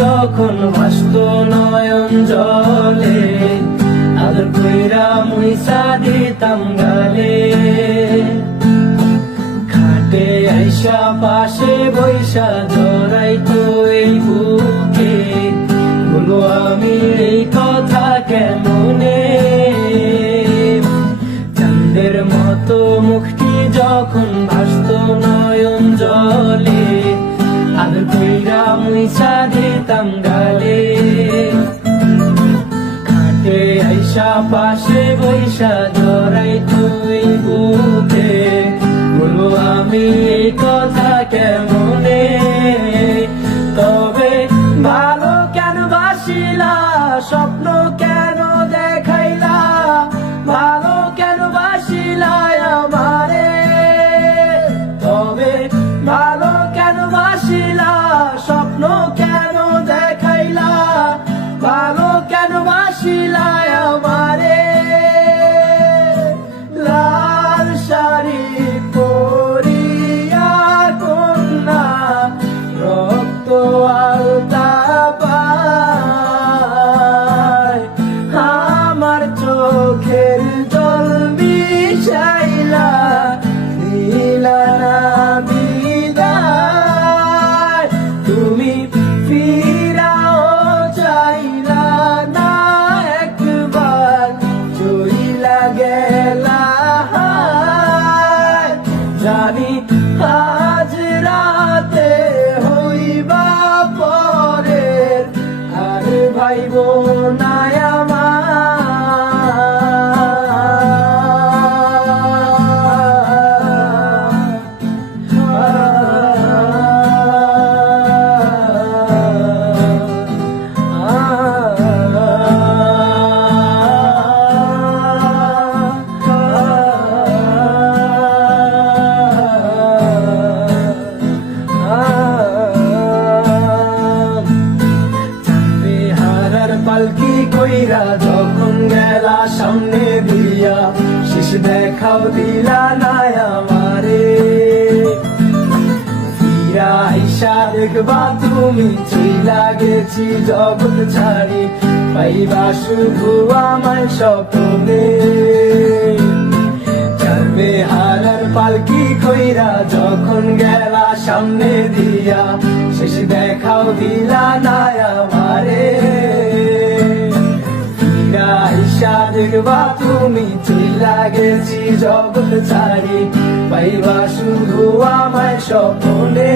যখন ভাসত নয়ন জলে, আদর কইরা মুইসা দিতাম গালে। খাটে আইসা পাশে বৈশা জড়াইতো এই বুকে, বলো আমি এই কথা কেমনে। চাঁদের মতো মুখটি যখন ভাসত নয়ন জলে, আদর কইরা মুইসা দিতাম গালে। খাটে আইসা পাশে বৈশা জড়াইতো এই বুকে, বলো আমি এই কথা কেমনে। তবে ভালো কেন বাসিলা, স্বপ্ন কেন দেখাইলা, ভালো কেন বাসিলা আমারে। তবে ভালো কেন বাসিলা, স্বপ্ন কেন দেখাইলা, ভালো কেন বাসিলা আমারে। লাল শাড়ি পরিয়া কন্যা, রক্ত আলতা পায়, আমার চোখের জল মিশাইলা দিলা না বিদায়। তুমি ফিরাও চাইলা না একবার, চইলা গেলা। জানি আজ রাতে হইবা পরের, আর ভাইব না পালকি কইরা যখন গেলা সামনে দিয়া, শেষ দেখাও দিলা না আমারে। ফিরা আইসা দেখবা তুমি চইলা গেছি জগৎ ছাড়ি, পাইবা শুধু আমায় স্বপ্নে। যাবে হারার পালকি কইরা যখন গেলা সামনে দিয়া, শেষ দেখাও দিলা না আমারে। আইসা দেখবা তুমি চইলা গেছি জগৎ ছাড়ি, পাইবা শুধু আমায় স্বপ্নে।